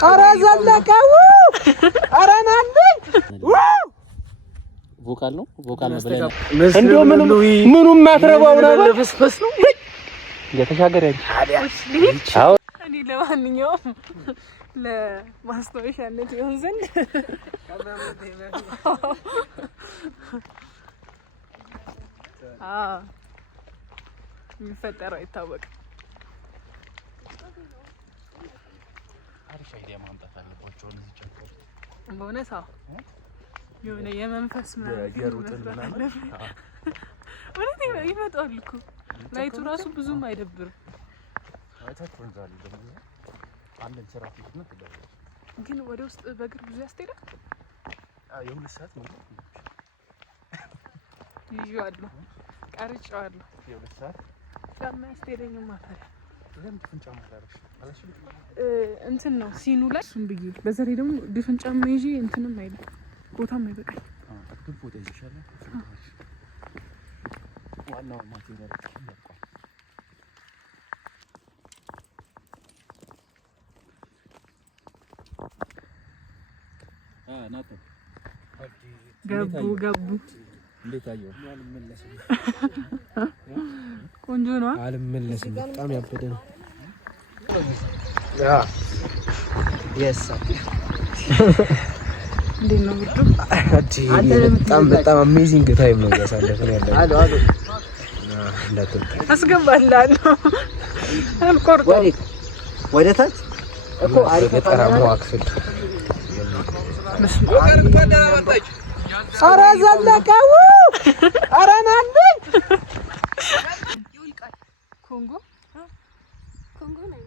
ኧረ ዘለቀው ኧረ ናንዴ ቮካል ነው ብለህ እንደው ምኑም ማትረባው ነበር ለፈስፈስ ነው የተሻገረ አዎ እኔ ለማንኛውም ለማስታወሻነት ይሆን ዘንድ የሚፈጠረው አይታወቅም። አሪፍ አይዲያ ማምጣት አለባቸው እነዚህ ጨንቆች በእውነት የሆነ የመንፈስ ምናምን እውነት ይመጣል እኮ ላይቱ ራሱ ብዙም አይደብርም። አይታችሁ እንዛል ደግሞ አንድን ስራ ፍጥነት ይደረጋል ግን ወደ ውስጥ በእግር ብዙ ያስቴዳል። የሁለት ሰዓት ነው ይዤዋለሁ ቀርጬዋለሁ። የሁለት ሰዓት ጫማ ያስቴደኝም ማታሪ ለምን ጫማ ታረሽ አላሽ እንትን ነው ሲኑ ላይ እሱም ብዬ በዛሬ ደግሞ ድፍን ጫማ ይዤ እንትንም አይደል ቦታም አይበቃኝ። ግን ፎቶ ይዘሻል ዋናው ማቴሪያል ያቋል ናቶ ገቡ እንዴት አየው? ቆንጆ ነው። አልመለስም በጣም ያበደ ነው። yes እንዴት ነው ብርዱ? በጣም አሜዚንግ ታይም ነው ያሳለፈን ያለው። አሎ አስገባላለሁ አልቆርጠም ወደ ታች እኮ አሪፍ ገጠራማ ክፍል ኧረ ዘለቀው ኧረ ናንዴ ኮንጎ ነው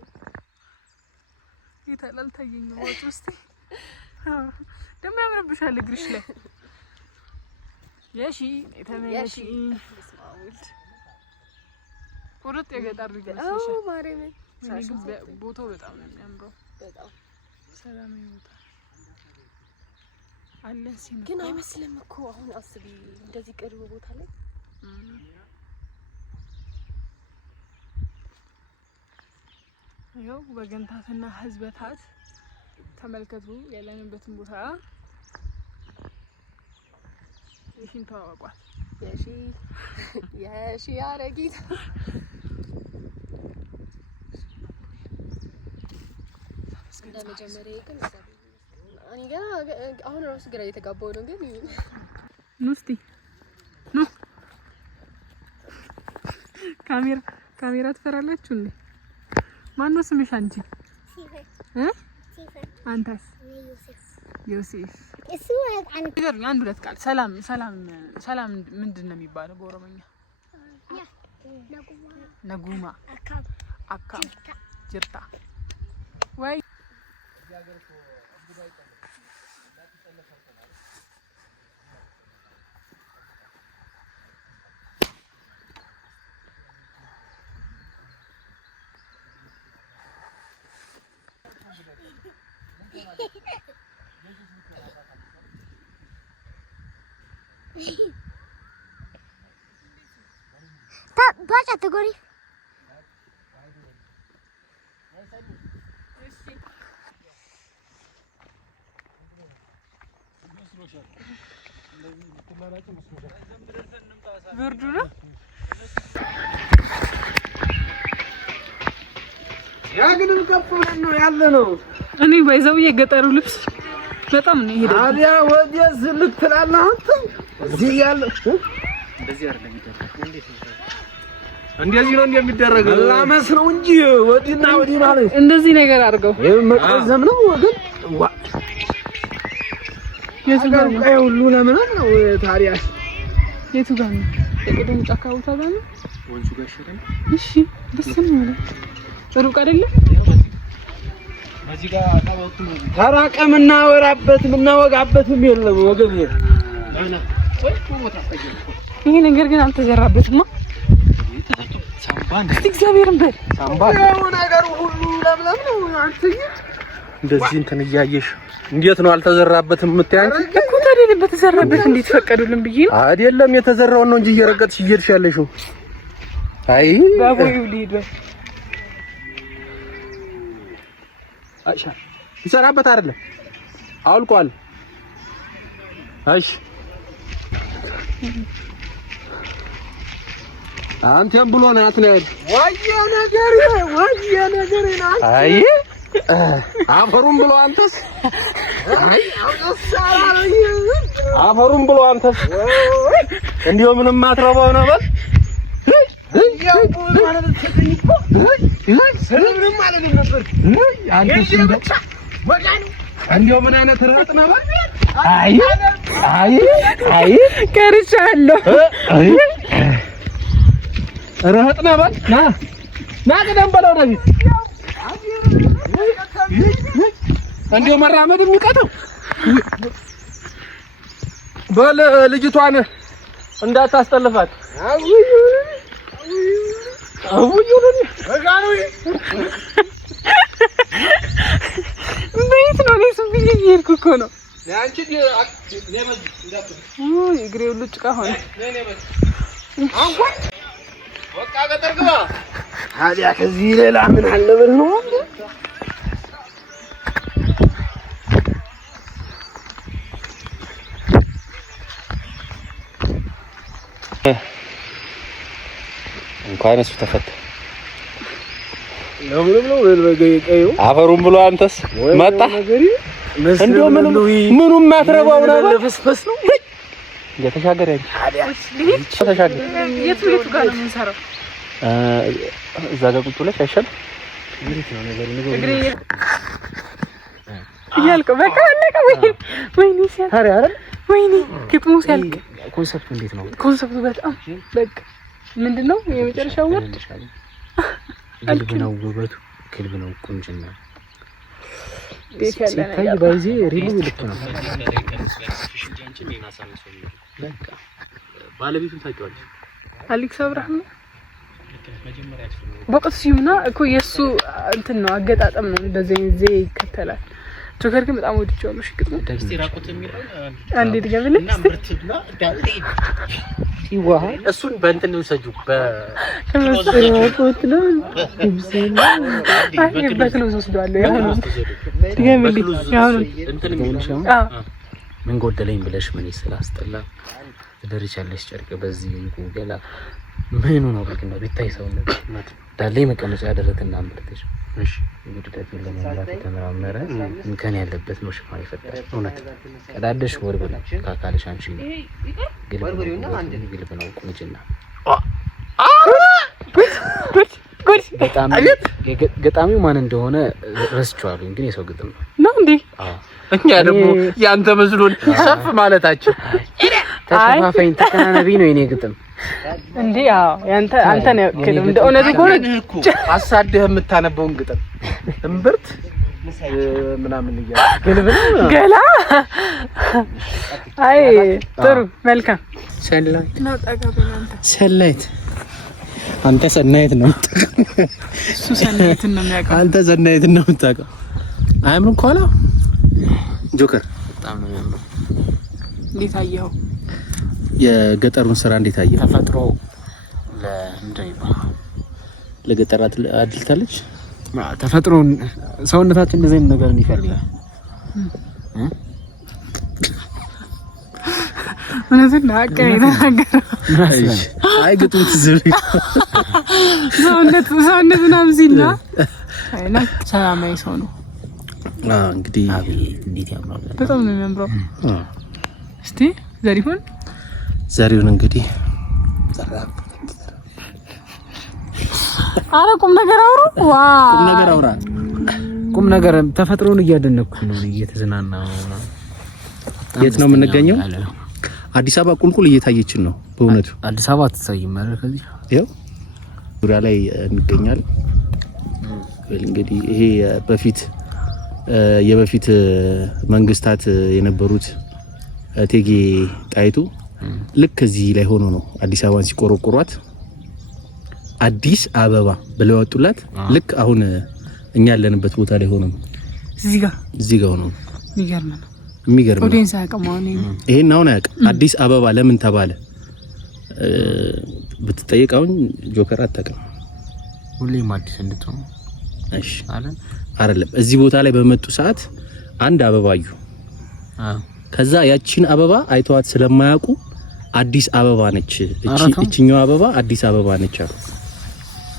ይታላል ታየኝ ነው ውስጥ ደም ያምርብሻል እግርሽ ላይ የሺ የተመየሺ ቁርጥ የገጠር ልጅ ነሽ። ማርያም ቦታው በጣም ነው የሚያምረው። በጣም ሰላም ይወጣ አለ ሲነ ግን አይመስልም እኮ አሁን አስቢ እንደዚህ ቅርብ ቦታ ላይ ያው በገንታትና ህዝበታት ተመልከቱ ያለንበትን ቦታ ይሽን ተዋቋል የሺ አረጊት እንደመጀመሪያ ግን እኔ ገና አሁን ራሱ ግራ እየተጋባው ነው። ግን ኑስቲ ኑ ካሜራ ትፈራላችሁ እንዴ? ማን ነው ስምሽ አንቺ? አንተስ? ዮሴፍ እሱ አንድ ሁለት ቃል ሰላም ምንድን ነው የሚባለው በኦሮሞኛ? ነጉማ አካም ጅርታ ወይ ባጫ ተጎሪ ብርዱ ነው ያግንም ከፍ ብለን ነው ያለ ነው። እኔ ባይዘው የገጠሩ ልብስ በጣም ነው ይሄዳል። አዲያ ወዲያስ ልትላላ አንተ እዚህ ያለ እንደዚህ አይደለም የሚደረገው። እንደዚህ ነው እንደሚደረገው። ላመስ ነው እንጂ ወዲና ወዲ ማለት እንደዚህ ነገር አድርገው መቆዘም ነው ግን ዋ የቱ ጋር ነው ሁሉ ለምን ነው ታዲያ? የቱ ጋር ነው? የቀደም ጫካ ቦታ ጋር ነው ወንዙ ጋር ይሸራል። እሺ ደስ ነው ሩቅ አይደለም። በዚህ ጋር ታውቁ ነው ተራቀምና ወራበት ምናወጋበትም የለም ወገን አና ወይ ቦታ ታገኝ። ይሄ ነገር ግን አልተዘራበትማ። ሳምባን እግዚአብሔርን በል ሳምባ ነው ነገር ሁሉ ለምለም ነው። አንተዬ እንደዚህ እንትን እያየሽ እንዴት ነው አልተዘራበትም የምትያንቺ? እኮ ታዲያ በተዘራበት እንዴት ፈቀዱልን ብዬ ነው። አይደለም የተዘራውን ነው እንጂ እየረገጥሽ እየሄድሽ ያለሽው። አይ ባቦዩ ሊድ አሻ ይሰራበት አይደለም አውልቋል። እሺ አንተም ብሎ ነው አትነድ ወየ ነገር ናት። አይ አፈሩን ብሎ አንተስ አፈሩን ብሎ አንተስ እንዲሁ ምንም ማትረባው ነው በል እንዲሁ ምን አይነት ርጥ ነው? አይ ቀርቻለሁ። ርጥ ነው በል ና ቀደም በለው ነው እንዲሁ መራመድ የሚቀተው በል ልጅቷን እንዳታስጠልፋት። ቤት ነው ለሱ እየሄድኩ እኮ ነው። አንቺ እግሬ ሁሉ ጭቃ ሆነ። በቃ ገጠር ግባ። ታዲያ ከዚህ ሌላ ምን አለ ብለህ ነው? እንኳን እሱ ተፈታ ነው በገይቀዩ አፈሩን ብሎ አንተስ መጣ እንደው ምኑም ማትረባው ነበር። ለፈስፈስ ነው የተሻገረ ተሻገረ። የቱ ጋር ነው የምንሰራው? እዛ ጋር ቁጭ ብለሽ አይሻልም? እግሬ እያልኩ በቃ አለቀ። ወይኔ ሲያታሪ አይደል? ወይኔ ግጥሙ ሲያልቅ ኮንሰፕቱ እንዴት ነው? ኮንሰፕቱ በጣም በቃ ምንድነው የመጨረሻው ወርድ ግልብ ነው ውበቱ፣ ግልብ ነው ቁንጅና። ቤት ያለ ነው ሲታይ ባይዚ ሪሊ ልክ ነው። በቃ ባለቤቱን ታውቂዋለሽ? አሌክስ አብርሃም በቅሱ ይሁና እኮ የሱ እንትን ነው አገጣጣም ነው እንደዚህ ዘይ ይከተላል። ጆከር ግን በጣም ወድጄዋለሁ። ሽግጥሙ ደስቲራቁት የሚለው አንዴ ድገምልኝ ናምርትና ዳልቲ ይዋሃ እሱን በእንትን ነው ሰጁ በከመሰራቁት ነው ይብሰና አይ በክሉዝ ወስዷል። ያሁን ድገምልኝ ያሁን እንትን የሚለው ምን ጎደለኝ ብለሽ ምን ይስላስጠላ ደረቻለሽ ጨርቅ በዚህ ጉገላ ምኑ ነው በቃ ነው ቢታይ ሰውነት ዳለይ መቀመጫ ያደረትና አምርተሽ እሺ እንግዲህ ለማለት ተመራመረ እንከን ያለበት ነው ሽፋን ይፈጠር እውነት ቀዳደሽ ወርበላ ካካለሽ አንቺ ግልብ ነው ቁንጅና በጣም ገጣሚው ማን እንደሆነ ረስቻለሁ ግን የሰው ግጥም ነው እንዴ? እኛ ደግሞ ያንተ መስሎን ሰፍ ማለታችን ተሸፋፈኝ ተከናነቢ ነው የኔ ግጥም እንዴ? አዎ አንተ ነው ከለም እንደ እውነት ከሆነ አሳደህ የምታነበውን ግጥም እምብርት ምናምን ግልብ ገላ አይ ጥሩ መልካም ሰላይት ነው ታጋበላንተ ሰላይት አንተ ሰናይት ነው እሱ ሰናይት ነው የሚያውቀው አንተ ሰናይት ነው የምታውቀው አያምርም ኮላ ጆከር በጣም ነው የሚያምረው እንዴት አየኸው የገጠሩን ስራ እንዴት አየኸው ተፈጥሮ ለምንድነው ለገጠር አድልታለች ተፈጥሮን ሰውነታችን እንደዚህ አይነት ነገር ይፈልጋል ምንድን ነው አቀይና ነገር አይ ግጥም ትዝብሪ ሰውነት ምናምን ሲልና አይና ሰላማዊ ሰው ነው እንግዲህ እንዴት ያምራል በጣም ነው የሚያምረው እስቲ ዘሪሁን እንግዲህ አረ ቁም ነገር አውሩ ቁም ነገር ተፈጥሮን እያደነኩ ነው እየተዝናናው ነው የት ነው የምንገኘው አዲስ አበባ ቁልቁል እየታየችን ነው በእውነቱ አዲስ አበባ አትሳይም ማለት ከዚህ ያው ዙሪያ ላይ እንገኛለን እንግዲህ ይሄ የበፊት መንግስታት የነበሩት እቴጌ ጣይቱ ልክ እዚህ ላይ ሆኖ ነው አዲስ አበባን ሲቆረቆሯት አዲስ አበባ ብለው ወጡላት ልክ አሁን እኛ ያለንበት ቦታ ላይ ሆኖ እዚህ ጋር ሆኖ የሚገርም ኦዲየንስ አቀማውን ይሄን አሁን አያውቅም አዲስ አበባ ለምን ተባለ ብትጠይቀው ጆከር አታውቅም ሁሌም አዲስ እንድትሆን እሺ አለ አይደለም እዚህ ቦታ ላይ በመጡ ሰዓት አንድ አበባዩ ከዛ ያቺን አበባ አይተዋት ስለማያውቁ አዲስ አበባ ነች እቺኛው አበባ አዲስ አበባ ነች አሉ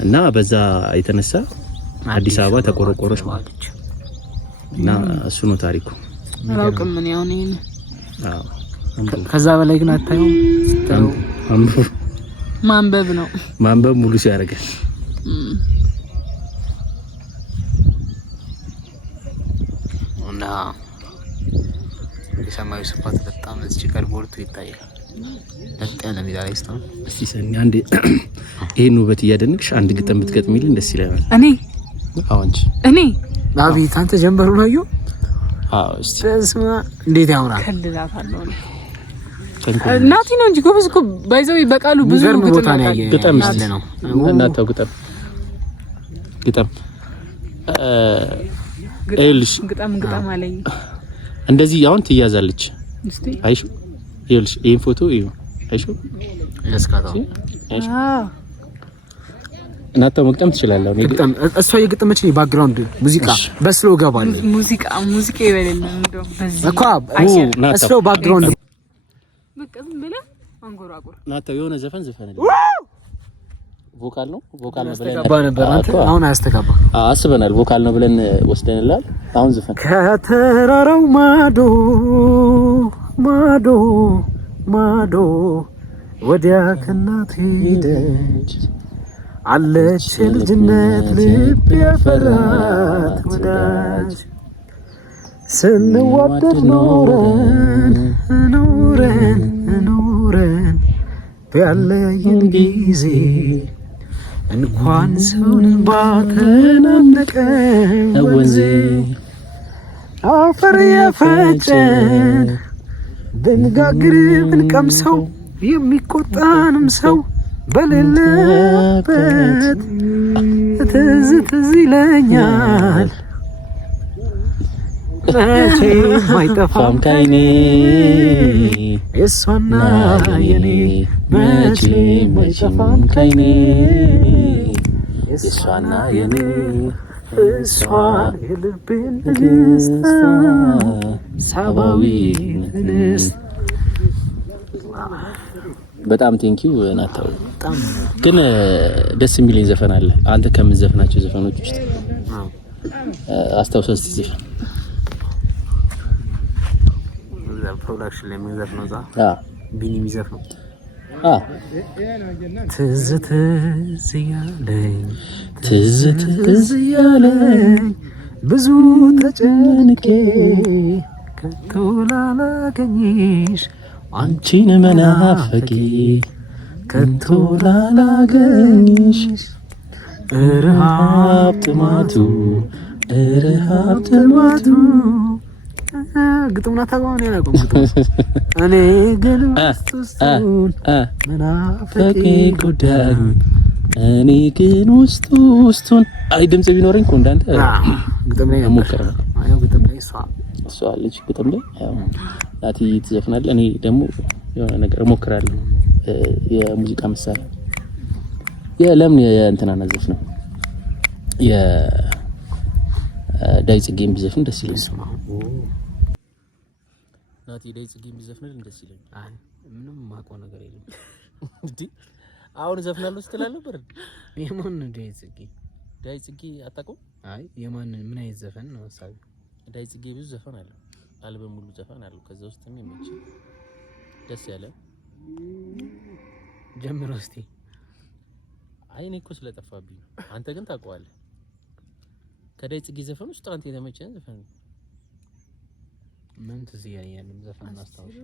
እና በዛ የተነሳ አዲስ አበባ ተቆረቆረች ማለት እና እሱ ነው ታሪኩ። አላውቅም ምን ያው ነው ከዛ በላይ ግን አታየው ማንበብ ነው ማንበብ ሙሉ ሲያደርጋል እና የሰማዩ ስፋት በጣም እዚህ ጋር ቦርቱ ይታያል። ለጣና ሜዳ ላይ ስታው እስቲ ሰኒ አንዴ ይሄን ውበት እያደነቅሽ አንድ ግጥም ብትገጥሚልኝ ደስ ይላል። እኔ አቤት አንተ ጀንበሩ ነው አዩ እስቲ ተስማ እንዴት ያምራል ከልላታለሁ ናቲ ነው እንጂ ጎበዝ እኮ ባይዘው በቃሉ ብዙ ግጥም ነው እናታው ግጥም ኤልሽ ግጥም አለኝ እንደዚህ አሁን ትያዛለች እስቲ አይሹ ይልሽ ይሄን ፎቶ እዩ አይሹ ያስካታው እናታው መግጠም ትችላለህ ነው ግጥም እሷ የግጥመች ባክግራውንድ ሙዚቃ በስሎ ገባል ሙዚቃ ይበለና እንደው በዚህ እኮ ስሎ ባክግራውንድ በቃም ብለ አንጎራጎር እናታው የሆነ ዘፈን ዘፈነልኝ ቮካል ነው ነበር አንተ አሁን አያስተጋባ አስበናል ቮካል ነው ብለን ወስደንላል አሁን ዘፈን ከተራራው ማዶ ወዲያ ከናት ሄደች አለች ልጅነት ልብ ያፈራት ወዳጅ ስንዋደድ ኖረን ያለየን ጊዜ እንኳን ሰውን ባተናነቀ ወንዜ አፈር የፈጨን ብንጋግር ብንቀምሰው የሚቆጣንም ሰው በሌለበት ትዝ ይለኛል መቼ ማይጠፋም ካይኔ እሷና የኔ መቼ ማይጠፋም ካይኔ እሷና የኔ እሷ የልቤን ንግስት ሳባዊ ንግስት በጣም ቴንኪው ናታው ግን ደስ የሚለኝ ዘፈን አለ አንተ ከምትዘፍናቸው ዘፈኖች ውስጥ አስታውሰስ ዘፈን ፕሮዳክሽን ላይ የሚዘፍነው ቢኒ የሚዘፍነው ትዝ ያለኝ ብዙ ተጨንቄ ከቶ ላላገኝሽ አንቺን መናፈቄ ከቶ ላላገኝሽ ረሃብ ጥማቱ ግጥሙና ታውቃው ነው ያላቆም እኔ ግን ውስጡን መናፈቄ ጉዳይ እኔ ግን ውስጡን አይ ድምጽ ቢኖረኝ እኮ እንዳንተ ግጥም ላይ ሞከረ ግጥም ላይ እሷ ልጅ ግጥም ላይ ናቲ ትዘፍናለህ እኔ ደግሞ የሆነ ነገር እሞክራለሁ የሙዚቃ መሳሪያ የለም የእንትና ናዘፍ ነው የዳይ ጽጌም ቢዘፍን ደስ ይለኛል ናቲ ዳይ ጽጌም ቢዘፍን ደስ ይለኛል አይ ምንም ማቆ ነገር የለም እንዴ አሁን ዘፍናለሁ ስትላል ነበር የማን ዳይ ጽጌ አታውቀውም አይ የማን ምን አይነት ዘፈን ነው ሐሳብ ዳይ ጽጌ ብዙ ዘፈን አለው አልበም ሙሉ ዘፈን አለው ከዛ ውስጥ ነው የሚመች ደስ ያለ ጀምሮ እስቲ አይ እኔ እኮ ስለጠፋብኝ አንተ ግን ታውቀዋለህ ከዳይ ጽጌ ዘፈን ውስጥ አንተ የተመቸኝ ዘፈን ምን ትዝ ያለኝ ዘፈን አስታውሽ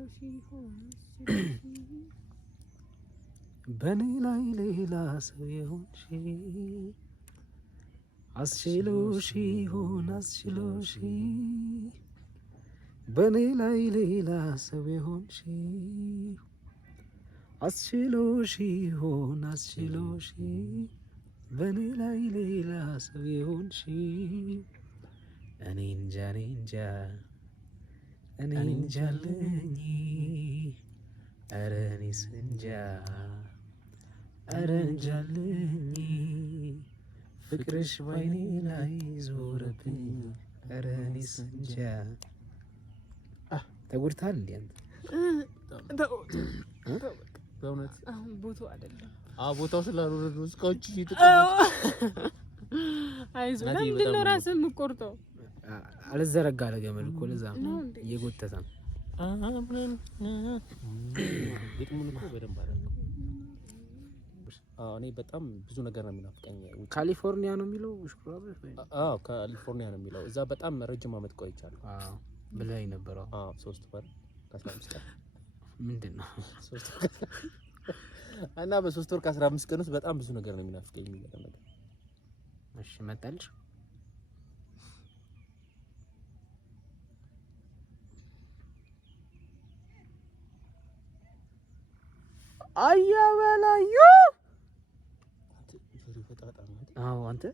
በኔ ላይ ሌላ ሰው ይሆንሽ አስችሎሽ በኔ ላይ ሌላ ሰው ይሆንሽ አስችሎሽ በኔ ላይ ሌላ ሰው ይሆንሽ እኔ እንጃለኝ ኧረ እኔስ እንጃ ኧረ እንጃለኝ ፍቅርሽ ባይኔ ላይ ዞረብኝ ኧረ እኔስ እንጃ ተጎድተሃል እንዴ አንተ በእውነት አሁን ቦታው አይደለም ቦታው ስላልሆነ ነው እስካሁን አይዞህ ለምንድን ነው ራስህ የምትቆርጠው አልዘረጋ አለ ገመድ እኮ ለዛ እየጎተተ ነው ግጥሙን እኮ በደንብ አደረገው እኔ በጣም ብዙ ነገር ነው የሚናፍቀኝ ካሊፎርኒያ ነው የሚለው ካሊፎርኒያ ነው የሚለው እዛ በጣም ረጅም አመት ቆይቻለሁ ብለኸኝ ነበር 3 ወር ከ15 ቀን ምንድነው 3 ወር እና በ3 ወር ከ15 ቀን ውስጥ በጣም ብዙ ነገር ነው የሚናፍቀኝ ነገር እሺ መጣልሽ አያበላዩ አንተ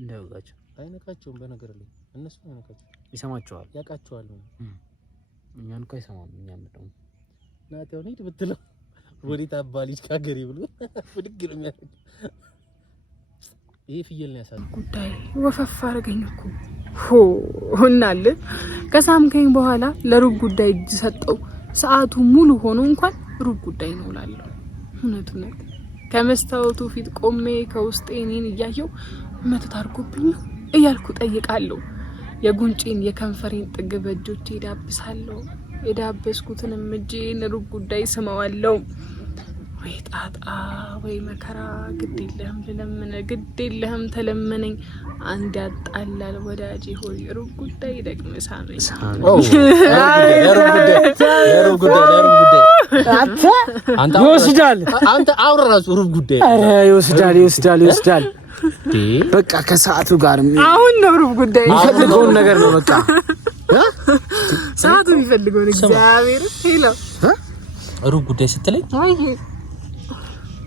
እንደውጋቸው አይነካቸውም በነገር ላይ እነሱ አይነካቸው ይሰማቸዋል ያቃቸዋል እኛን እኮ አይሰማም እኛን ነው ናቴው ነው ብትለው ወዲታ ባሊሽ ካገሪ ብሎ ፍድግ ነው የሚያደርግ ይሄ ፍየል ነው ያሳል ጉዳይ ወፈፍ አረገኝ እኮ ሆናል ከሳምከኝ በኋላ ለሩብ ጉዳይ እጅ ሰጠው ሰዓቱ ሙሉ ሆኖ እንኳን ሩብ ጉዳይ ነው ላለው እውነቱን ከመስታወቱ ፊት ቆሜ ከውስጤ እኔን እያየው መተት አርጎብኝ እያልኩ ጠይቃለሁ የጉንጬን የከንፈሬን ጥግ በእጆቼ ዳብሳለሁ የዳበስኩትንም እጄን ሩብ ጉዳይ ስመዋለሁ ወይ ጣጣ ወይ መከራ ግዴለህም ለምን ግዴለህም ተለመነኝ አንድ ያጣላል ወዳጄ ሆይ ሩብ ጉዳይ ደግመሳነኝ ሩብ ጉዳይ አንተ ይወስዳል አንተ አውራ ራሱ ሩብ ጉዳይ አረ ይወስዳል በቃ ከሰዓቱ ጋር አሁን ነው ሩብ ጉዳይ ይፈልገው ነገር ነው በቃ ሰዓቱ ይፈልገው እግዚአብሔር ሄሎ ሩብ ጉዳይ ስትለኝ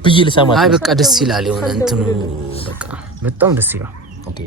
ብዬ ልሰማት አይ በቃ ደስ ይላል የሆነ እንትኑ በቃ በጣም ደስ ይላል ኦኬ